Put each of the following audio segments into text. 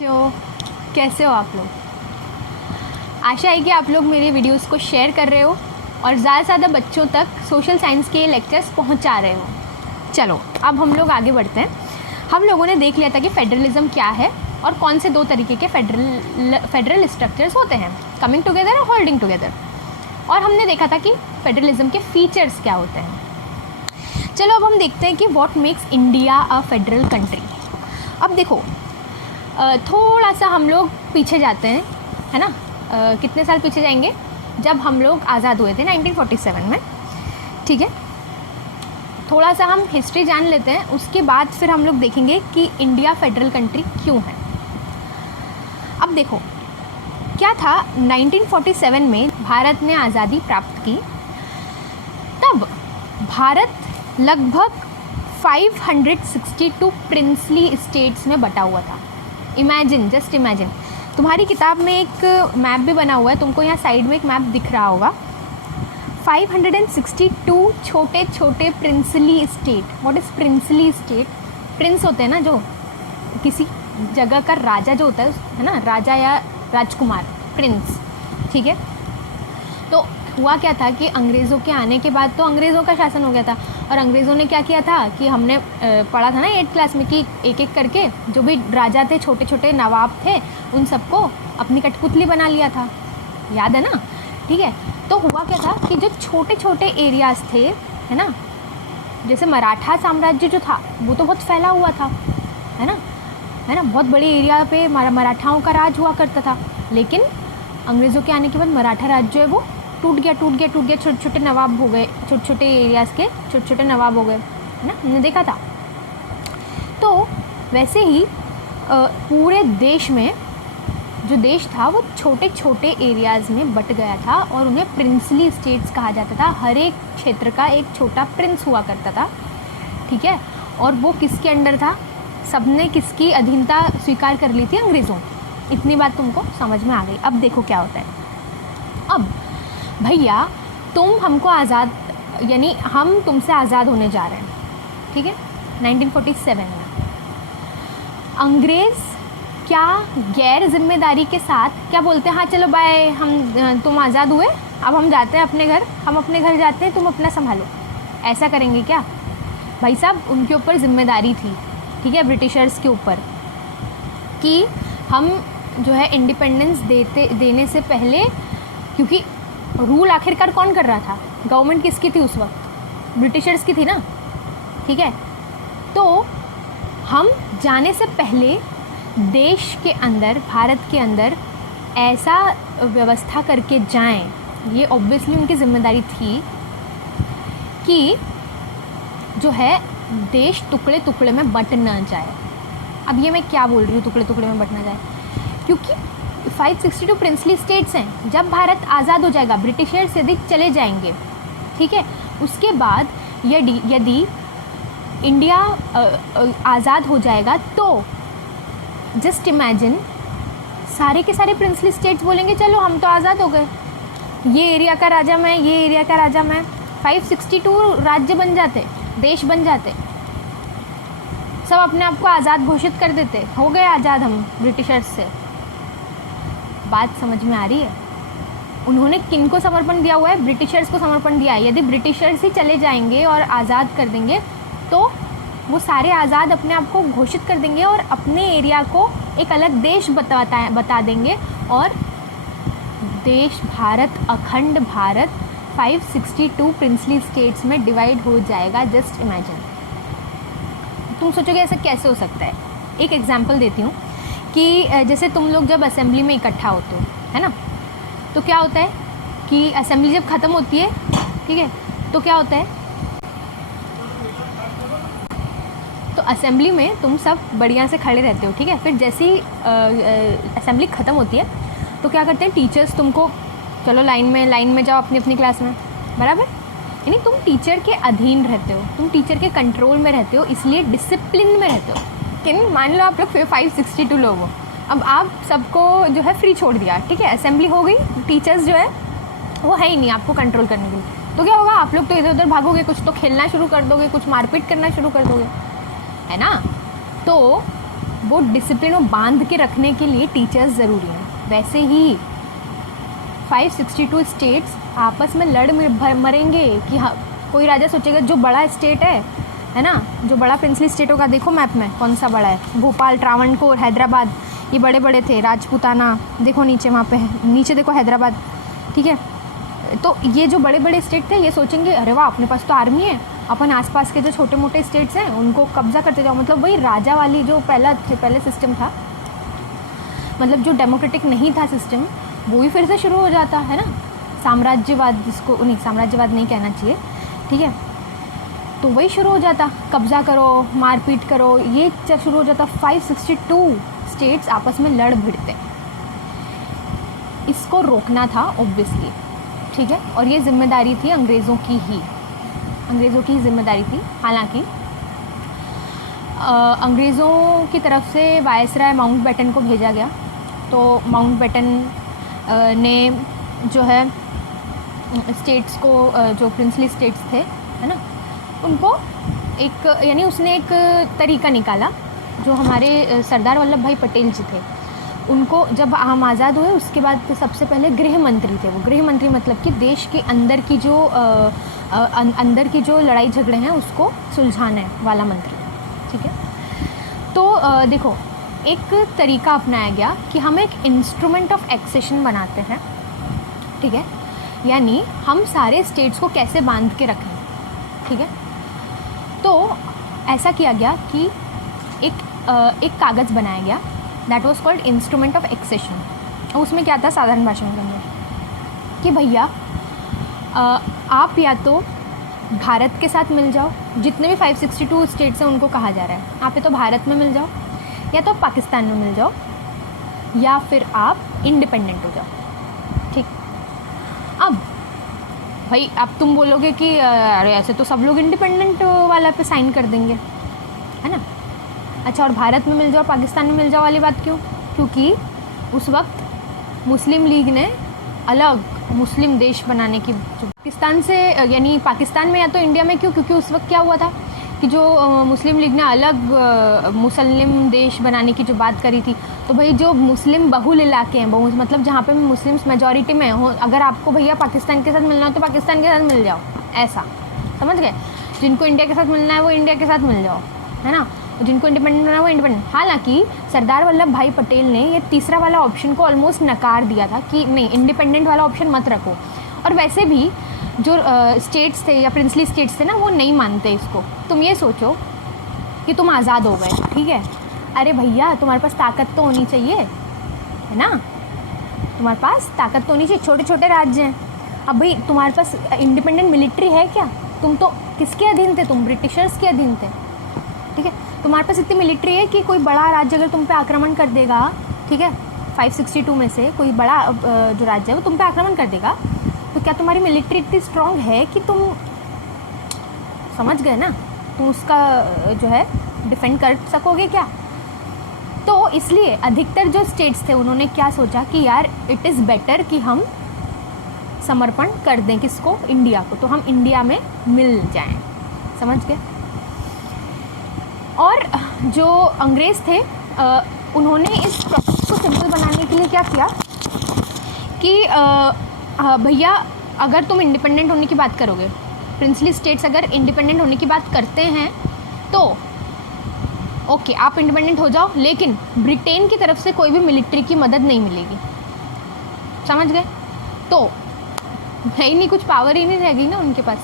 तो कैसे हो आप लोग। आशा है कि आप लोग मेरे वीडियोस को शेयर कर रहे हो और ज़्यादा से ज़्यादा बच्चों तक सोशल साइंस के लेक्चर्स पहुंचा रहे हो। चलो अब हम लोग आगे बढ़ते हैं। हम लोगों ने देख लिया था कि फेडरलिज्म क्या है और कौन से दो तरीके के फेडरल स्ट्रक्चर्स होते हैं, कमिंग टुगेदर और होल्डिंग टुगेदर। और हमने देखा था कि फेडरलिज्म के फीचर्स क्या होते हैं। चलो अब हम देखते हैं कि what makes India a federal country. अब देखो थोड़ा सा हम लोग पीछे जाते हैं, है ना। कितने साल पीछे जाएंगे, जब हम लोग आज़ाद हुए थे 1947 में, ठीक है। थोड़ा सा हम हिस्ट्री जान लेते हैं, उसके बाद फिर हम लोग देखेंगे कि इंडिया फेडरल कंट्री क्यों है। अब देखो क्या था, 1947 में भारत ने आज़ादी प्राप्त की। तब भारत लगभग 562 प्रिंसली स्टेट्स में बटा हुआ था। Imagine, just imagine. तुम्हारी किताब में एक मैप भी बना हुआ है, तुमको यहाँ साइड में एक मैप दिख रहा होगा। 562 छोटे छोटे princely state. What is princely state? Prince होते हैं ना, जो किसी जगह का राजा जो होता है ना, राजा या राजकुमार, प्रिंस, ठीक है। तो हुआ क्या था कि अंग्रेज़ों के आने के बाद तो अंग्रेज़ों का शासन हो गया था, और अंग्रेज़ों ने क्या किया था कि हमने पढ़ा था ना 8th क्लास में कि एक एक करके जो भी राजा थे, छोटे छोटे नवाब थे, उन सबको अपनी कठपुतली बना लिया था, याद है ना, ठीक है। तो हुआ क्या था कि जो छोटे छोटे एरियाज़ थे, है ना, जैसे मराठा साम्राज्य जो था वो तो बहुत फैला हुआ था, है ना, बहुत बड़े एरिया पे मराठाओं का राज हुआ करता था। लेकिन अंग्रेज़ों के आने के बाद मराठा राज्य जो है वो टूट गया। छोटे छोटे नवाब हो गए, छोटे छोटे एरियाज़ के छोटे छोटे नवाब हो गए, है ना, हमने देखा था। तो वैसे ही पूरे देश में जो देश था वो छोटे छोटे एरियाज़ में बट गया था, और उन्हें प्रिंसली स्टेट्स कहा जाता था। हर एक क्षेत्र का एक छोटा प्रिंस हुआ करता था, ठीक है। और वो किसके अंडर था? सबने किसकी अधीनता स्वीकार कर ली थी? अंग्रेज़ों। इतनी बात तुमको समझ में आ गई। अब देखो क्या होता है। अब भैया तुम हमको आज़ाद, यानी हम तुमसे आज़ाद होने जा रहे हैं, ठीक है, 1947 में। अंग्रेज़ क्या गैर जिम्मेदारी के साथ क्या बोलते हैं, हाँ चलो बाय, तुम आज़ाद हुए, अब हम जाते हैं अपने घर, हम अपने घर जाते हैं, तुम अपना संभालो। ऐसा करेंगे क्या? भाई साहब उनके ऊपर जिम्मेदारी थी, ठीक है, ब्रिटिशर्स के ऊपर, कि हम जो है इंडिपेंडेंस देने से पहले, क्योंकि रूल आखिरकार कौन कर रहा था? गवर्नमेंट किसकी थी उस वक्त? ब्रिटिशर्स की थी ना, ठीक है। तो हम जाने से पहले देश के अंदर, भारत के अंदर ऐसा व्यवस्था करके जाएं, ये ऑब्वियसली उनकी जिम्मेदारी थी कि जो है देश टुकड़े टुकड़े में बट ना जाए। अब ये मैं क्या बोल रही हूँ, टुकड़े टुकड़े में बट ना जाए? क्योंकि 562 प्रिंसली स्टेट्स हैं। जब भारत आज़ाद हो जाएगा, ब्रिटिशर्स यदि चले जाएंगे, ठीक है, उसके बाद यदि इंडिया आज़ाद हो जाएगा, तो जस्ट इमेजिन सारे के सारे प्रिंसली स्टेट्स बोलेंगे चलो हम तो आज़ाद हो गए, ये एरिया का राजा मैं, ये एरिया का राजा मैं। 562 राज्य बन जाते, देश बन जाते, सब अपने आप को आज़ाद घोषित कर देते, हो गए आज़ाद हम ब्रिटिशर्स से। बात समझ में आ रही है? उन्होंने किनको समर्पण दिया हुआ है? ब्रिटिशर्स को समर्पण दिया है। यदि ब्रिटिशर्स ही चले जाएंगे और आज़ाद कर देंगे, तो वो सारे आज़ाद अपने आप को घोषित कर देंगे और अपने एरिया को एक अलग देश बता देंगे, और देश भारत, अखंड भारत 562 प्रिंसली स्टेट्स में डिवाइड हो जाएगा। Just imagine. तुम सोचोगे ऐसा कैसे हो सकता है? एक एग्जांपल देती हूँ कि जैसे तुम लोग जब असेंबली में इकट्ठा होते हो, है ना, तो क्या होता है कि असेंबली जब ख़त्म होती है, ठीक है, तो क्या होता है, तो असेंबली में तुम सब बढ़िया से खड़े रहते हो, ठीक है। फिर जैसे ही असेंबली ख़त्म होती है तो क्या करते हैं टीचर्स, तुमको चलो लाइन में जाओ अपनी अपनी क्लास में, बराबर। यानी तुम टीचर के अधीन रहते हो, तुम टीचर के कंट्रोल में रहते हो, इसलिए डिसिप्लिन में रहते हो। कि मान लो आप लोग 562 लोग हो, अब आप सबको जो है फ्री छोड़ दिया, ठीक है, असेंबली हो गई, टीचर्स जो है वो है ही नहीं आपको कंट्रोल करने के लिए, तो क्या होगा? आप लोग तो इधर उधर भागोगे, कुछ तो खेलना शुरू कर दोगे, कुछ मारपीट करना शुरू कर दोगे, है ना। तो वो डिसिप्लिन को बांध के रखने के लिए टीचर्स ज़रूरी हैं। वैसे ही 562 स्टेट्स आपस में लड़ मरेंगे कि हाँ, कोई राजा सोचेगा जो बड़ा स्टेट है ना, जो बड़ा प्रिंसली स्टेट होगा, देखो मैप में कौन सा बड़ा है, भोपाल, ट्रावणकोर, हैदराबाद, ये बड़े बड़े थे, राजपूताना देखो नीचे, वहाँ पे है नीचे देखो हैदराबाद, ठीक है। तो ये जो बड़े बड़े स्टेट थे ये सोचेंगे अरे वाह अपने पास तो आर्मी है, अपन आसपास के जो छोटे मोटे स्टेट्स हैं उनको कब्जा करते जाओ। मतलब वही राजा वाली जो पहले सिस्टम था, मतलब जो डेमोक्रेटिक नहीं था सिस्टम, वो भी फिर से शुरू हो जाता है ना, साम्राज्यवाद, जिसको नहीं साम्राज्यवाद नहीं कहना चाहिए, ठीक है। तो वही शुरू हो जाता, कब्जा करो, मारपीट करो, ये जब शुरू हो जाता 562 स्टेट्स आपस में लड़ भिड़ते। इसको रोकना था ऑब्वियसली, ठीक है। और ये जिम्मेदारी थी अंग्रेज़ों की ही जिम्मेदारी थी। हालांकि अंग्रेज़ों की तरफ से वायसराय माउंटबेटन को भेजा गया, तो माउंटबेटन ने जो है स्टेट्स को, जो प्रिंसली स्टेट्स थे है ना, उनको एक यानी उसने एक तरीका निकाला। जो हमारे सरदार वल्लभ भाई पटेल जी थे, उनको जब हम आज़ाद हुए उसके बाद तो सबसे पहले गृह मंत्री थे वो। गृह मंत्री मतलब कि देश के अंदर की जो लड़ाई झगड़े हैं उसको सुलझाने वाला मंत्री, ठीक है। तो देखो एक तरीका अपनाया गया कि हम एक इंस्ट्रूमेंट ऑफ एक्सेशन बनाते हैं, ठीक है, यानी हम सारे स्टेट्स को कैसे बांध के रखें, ठीक है। तो ऐसा किया गया कि एक कागज़ बनाया गया, that was called instrument of accession. और उसमें क्या था, साधारण भाषा में समझो कि भैया आप या तो भारत के साथ मिल जाओ, जितने भी 562 स्टेट्स हैं उनको कहा जा रहा है, आप या तो भारत में मिल जाओ, या तो पाकिस्तान में मिल जाओ, या फिर आप इंडिपेंडेंट हो जाओ, ठीक। अब भाई अब तुम बोलोगे कि अरे ऐसे तो सब लोग इंडिपेंडेंट वाला पे साइन कर देंगे, है ना। अच्छा, और भारत में मिल जाओ, पाकिस्तान में मिल जाओ वाली बात क्यों? क्योंकि उस वक्त मुस्लिम लीग ने अलग मुस्लिम देश बनाने की, पाकिस्तान से यानी पाकिस्तान में या तो इंडिया में, क्यों? क्योंकि उस वक्त क्या हुआ था कि जो मुस्लिम लीग ने अलग मुस्लिम देश बनाने की जो बात करी थी, तो भाई जो मुस्लिम बहुल इलाके हैं, मतलब जहाँ पे मुस्लिम्स मेजॉरिटी में हो, अगर आपको भैया पाकिस्तान के साथ मिलना हो तो पाकिस्तान के साथ मिल जाओ, ऐसा समझ गए। जिनको इंडिया के साथ मिलना है वो इंडिया के साथ मिल जाओ, है ना। जिनको इंडिपेंडेंट होना है वो इंडिपेंडेंट। हालांकि सरदार वल्लभ भाई पटेल ने ये तीसरा वाला ऑप्शन को ऑलमोस्ट नकार दिया था कि नहीं, इंडिपेंडेंट वाला ऑप्शन मत रखो। और वैसे भी जो स्टेट्स थे या प्रिंसली स्टेट्स थे ना, वो नहीं मानते इसको। तुम ये सोचो कि तुम आज़ाद हो गए, ठीक है, अरे भैया तुम्हारे पास ताकत तो होनी चाहिए, है ना, तुम्हारे पास ताकत तो होनी चाहिए। छोटे छोटे राज्य हैं, अब भाई तुम्हारे पास इंडिपेंडेंट मिलिट्री है क्या? तुम तो किसके अधीन थे? तुम ब्रिटिशर्स के अधीन थे, ठीक है। तुम्हारे पास इतनी मिलिट्री है कि कोई बड़ा राज्य अगर तुम पे आक्रमण कर देगा, ठीक है, 562 में से कोई बड़ा जो राज्य है वो तुम पे आक्रमण कर देगा, तो क्या तुम्हारी मिलिट्री इतनी स्ट्रॉन्ग है कि तुम, समझ गए ना, तुम उसका जो है डिफेंड कर सकोगे क्या? तो इसलिए अधिकतर जो स्टेट्स थे उन्होंने क्या सोचा कि यार इट इज़ बेटर कि हम समर्पण कर दें, किसको? इंडिया को, तो हम इंडिया में मिल जाएं, समझ गए। और जो अंग्रेज़ थे उन्होंने इस प्रोसेस को सिंपल बनाने के लिए क्या किया कि भैया अगर तुम इंडिपेंडेंट होने की बात करोगे, प्रिंसली स्टेट्स अगर इंडिपेंडेंट होने की बात करते हैं तो ओके आप इंडिपेंडेंट हो जाओ, लेकिन ब्रिटेन की तरफ से कोई भी मिलिट्री की मदद नहीं मिलेगी, समझ गए। तो है ही नहीं, कुछ पावर ही नहीं रहेगी ना उनके पास।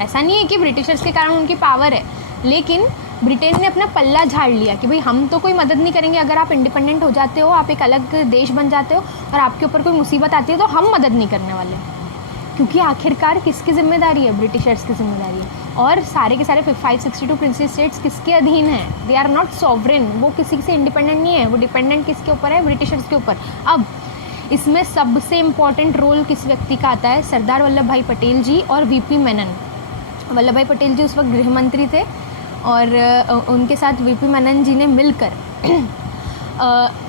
ऐसा नहीं है कि ब्रिटिशर्स के कारण उनकी पावर है, लेकिन ब्रिटेन ने अपना पल्ला झाड़ लिया कि भाई हम तो कोई मदद नहीं करेंगे, अगर आप इंडिपेंडेंट हो जाते हो, आप एक अलग देश बन जाते हो और आपके ऊपर कोई मुसीबत आती है तो हम मदद नहीं करने वाले, क्योंकि आखिरकार किसकी जिम्मेदारी है? ब्रिटिशर्स की जिम्मेदारी है। और सारे के सारे 562 प्रिंसली स्टेट्स किसके अधीन हैं? दे आर नॉट सॉवरेन, वो किसी से इंडिपेंडेंट नहीं है, वो डिपेंडेंट किसके ऊपर है? ब्रिटिशर्स के ऊपर। अब इसमें सबसे इम्पॉर्टेंट रोल किस व्यक्ति का आता है? सरदार वल्लभ भाई पटेल जी और वीपी मेनन। वल्लभ भाई पटेल जी उस वक्त गृह मंत्री थे और उनके साथ वीपी मेनन जी ने मिलकर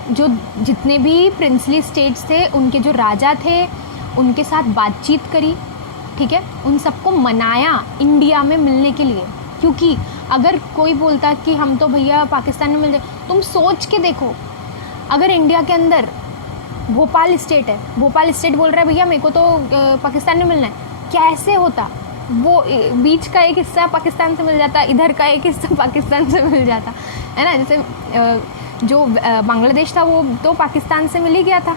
जो जितने भी प्रिंसली स्टेट्स थे उनके जो राजा थे उनके साथ बातचीत करी, ठीक है, उन सबको मनाया इंडिया में मिलने के लिए। क्योंकि अगर कोई बोलता कि हम तो भैया पाकिस्तान में मिल जाए, तुम सोच के देखो, अगर इंडिया के अंदर भोपाल स्टेट है, भोपाल स्टेट बोल रहा है भैया मेरे को तो पाकिस्तान में मिलना है, कैसे होता? वो बीच का एक हिस्सा पाकिस्तान से मिल जाता, इधर का एक हिस्सा पाकिस्तान से मिल जाता, है ना। जैसे जो बांग्लादेश था वो तो पाकिस्तान से मिल ही गया था,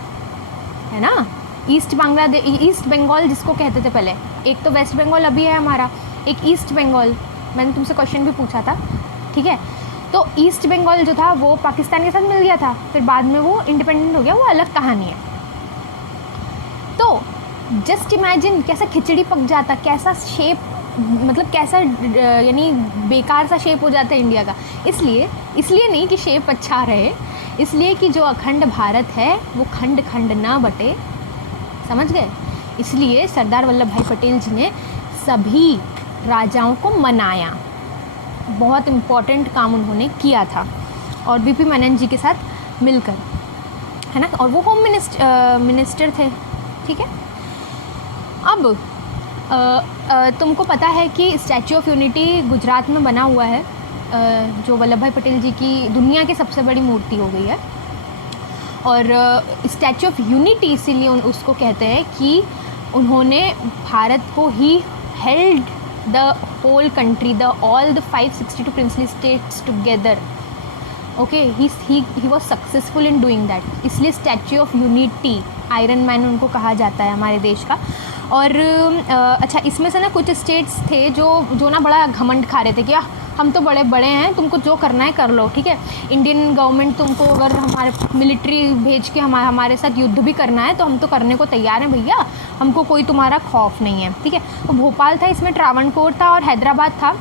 है ना। ईस्ट बंगाल जिसको कहते थे पहले, एक तो वेस्ट बंगाल अभी है हमारा, एक ईस्ट बंगाल, मैंने तुमसे क्वेश्चन भी पूछा था, ठीक है। तो ईस्ट बंगाल जो था वो पाकिस्तान के साथ मिल गया था, फिर बाद में वो इंडिपेंडेंट हो गया, वो अलग कहानी है। तो जस्ट इमेजिन कैसा खिचड़ी पक जाता, कैसा शेप, मतलब कैसा यानी बेकार सा शेप हो जाता है इंडिया का। इसलिए नहीं कि शेप अच्छा रहे, इसलिए कि जो अखंड भारत है वो खंड खंड ना बटे, समझ गए। इसलिए सरदार वल्लभ भाई पटेल जी ने सभी राजाओं को मनाया, बहुत इम्पॉर्टेंट काम उन्होंने किया था, और बीपी मेनन जी के साथ मिलकर, है ना। और वो होम मिनिस्टर थे, ठीक है। अब तुमको पता है कि स्टैचू ऑफ यूनिटी गुजरात में बना हुआ है, जो वल्लभ भाई पटेल जी की दुनिया की सबसे बड़ी मूर्ति हो गई है। और स्टैचू ऑफ यूनिटी इसीलिए उसको कहते हैं कि उन्होंने भारत को he held the whole country, all the 562 princely states together, okay. He was successful in doing that, इसलिए statue of unity, iron man उनको कहा जाता है हमारे देश का। और अच्छा, इसमें से ना कुछ स्टेट्स थे जो ना बड़ा घमंड खा रहे थे कि हम तो बड़े बड़े हैं, तुमको जो करना है कर लो, ठीक है। इंडियन गवर्नमेंट तुमको अगर हमारे मिलिट्री भेज के हमारे साथ युद्ध भी करना है तो हम तो करने को तैयार हैं भैया, हमको कोई तुम्हारा खौफ नहीं है, ठीक है। तो भोपाल था, इसमें ट्रावणकोर था और हैदराबाद था,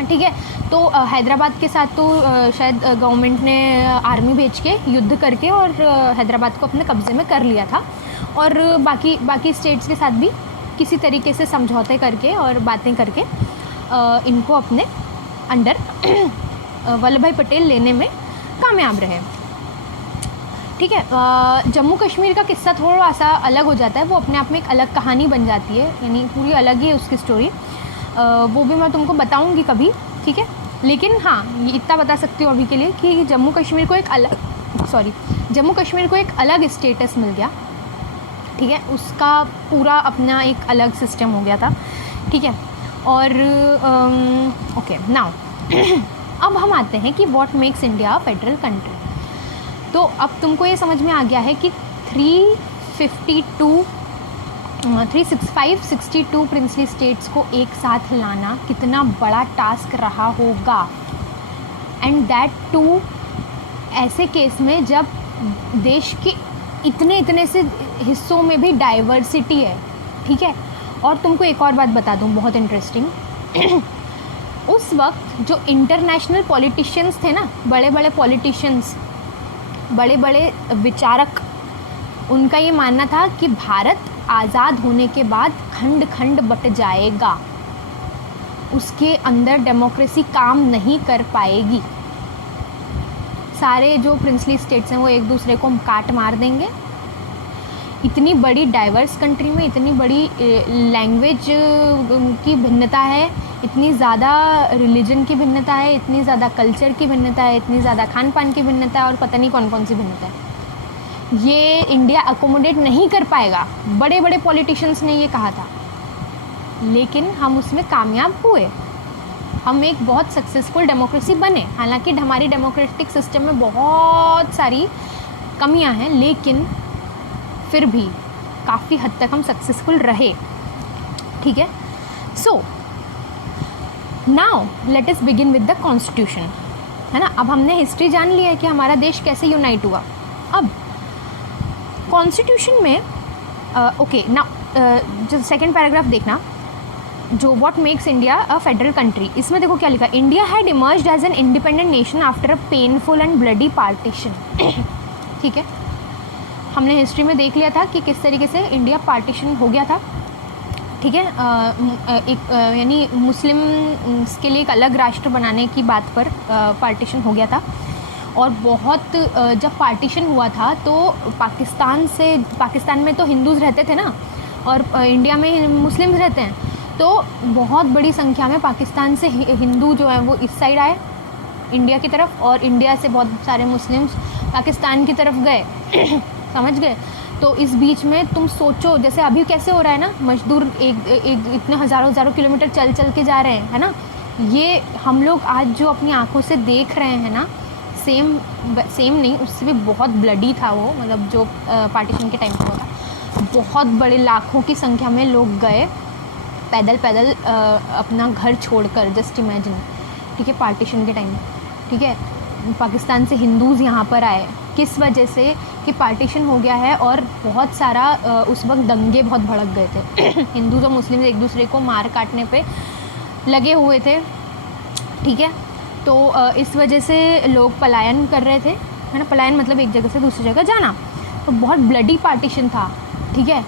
ठीक है। तो हैदराबाद के साथ तो शायद गवर्नमेंट ने आर्मी भेज के युद्ध करके और हैदराबाद को अपने कब्ज़े में कर लिया था, और बाकी स्टेट्स के साथ भी किसी तरीके से समझौते करके और बातें करके इनको अपने अंडर वल्लभ भाई पटेल लेने में कामयाब रहे, ठीक है। जम्मू कश्मीर का किस्सा थोड़ा सा अलग हो जाता है, वो अपने आप में एक अलग कहानी बन जाती है, यानी पूरी अलग ही है उसकी स्टोरी, वो भी मैं तुमको बताऊंगी कभी, ठीक है। लेकिन हाँ, ये इतना बता सकती हूँ अभी के लिए कि जम्मू कश्मीर को एक अलग स्टेटस मिल गया, ठीक है। उसका पूरा अपना एक अलग सिस्टम हो गया था, ठीक है। और ओके नाउ अब हम आते हैं कि what makes India federal country. तो अब तुमको ये समझ में आ गया है कि 362 प्रिंसली स्टेट्स को एक साथ लाना कितना बड़ा टास्क रहा होगा, एंड दैट टू ऐसे केस में जब देश के इतने से हिस्सों में भी डाइवर्सिटी है, ठीक है। और तुमको एक और बात बता दूं बहुत इंटरेस्टिंग उस वक्त जो इंटरनेशनल पॉलिटिशियंस थे ना, बड़े बड़े पॉलिटिशियंस, बड़े बड़े विचारक, उनका ये मानना था कि भारत आज़ाद होने के बाद खंड खंड बट जाएगा, उसके अंदर डेमोक्रेसी काम नहीं कर पाएगी, सारे जो प्रिंसली स्टेट्स हैं वो एक दूसरे को काट मार देंगे। इतनी बड़ी डाइवर्स कंट्री में इतनी बड़ी लैंग्वेज की भिन्नता है, इतनी ज़्यादा रिलीजन की भिन्नता है, इतनी ज़्यादा कल्चर की भिन्नता है, इतनी ज़्यादा खान पान की भिन्नता है, और पता नहीं कौन कौन सी भिन्नता है, ये इंडिया अकोमोडेट नहीं कर पाएगा। बड़े बड़े पॉलिटिशियंस ने ये कहा था, लेकिन हम उसमें कामयाब हुए, हम एक बहुत सक्सेसफुल डेमोक्रेसी बने। हालांकि हमारी डेमोक्रेटिक सिस्टम में बहुत सारी कमियां हैं, लेकिन फिर भी काफ़ी हद तक हम सक्सेसफुल रहे, ठीक है। So now let us begin with the constitution, है ना। अब हमने हिस्ट्री जान लिया है कि हमारा देश कैसे यूनाइट हुआ। अब कॉन्स्टिट्यूशन में ओके नाउ जो सेकेंड पैराग्राफ देखना, जो what makes India a federal country, इसमें देखो क्या लिखा, India had emerged as an independent nation after a painful and bloody partition, ठीक है। हमने हिस्ट्री में देख लिया था कि किस तरीके से इंडिया पार्टीशन हो गया था, ठीक है। एक यानी मुस्लिम के लिए एक अलग राष्ट्र बनाने की बात पर पार्टीशन हो गया था। और बहुत जब पार्टीशन हुआ था तो पाकिस्तान में तो हिंदूज़ रहते थे ना, और इंडिया में मुस्लिम्स रहते हैं, तो बहुत बड़ी संख्या में पाकिस्तान से हिंदू जो है वो इस साइड आए, इंडिया की तरफ, और इंडिया से बहुत सारे मुस्लिम्स पाकिस्तान की तरफ गए समझ गए। तो इस बीच में तुम सोचो, जैसे अभी कैसे हो रहा है ना, मजदूर एक इतने हज़ारों किलोमीटर चल चल के जा रहे हैं, है ना। ये हम लोग आज जो अपनी आंखों से देख रहे हैं ना, सेम नहीं, उससे भी बहुत ब्लडी था वो, मतलब जो पार्टीशन के टाइम पे हुआ था। बहुत बड़े लाखों की संख्या में लोग गए पैदल पैदल अपना घर छोड़कर, जस्ट इमेजिन, ठीक है, पार्टीशन के टाइम, ठीक है। पाकिस्तान से हिंदूज़ यहाँ पर आए, किस वजह से कि पार्टीशन हो गया है, और बहुत सारा उस वक्त दंगे बहुत भड़क गए थे हिंदूज़ और मुस्लिम एक दूसरे को मार काटने पे लगे हुए थे, ठीक है। तो इस वजह से लोग पलायन कर रहे थे, है ना। पलायन मतलब एक जगह से दूसरी जगह जाना। तो बहुत ब्लडी पार्टीशन था, ठीक है।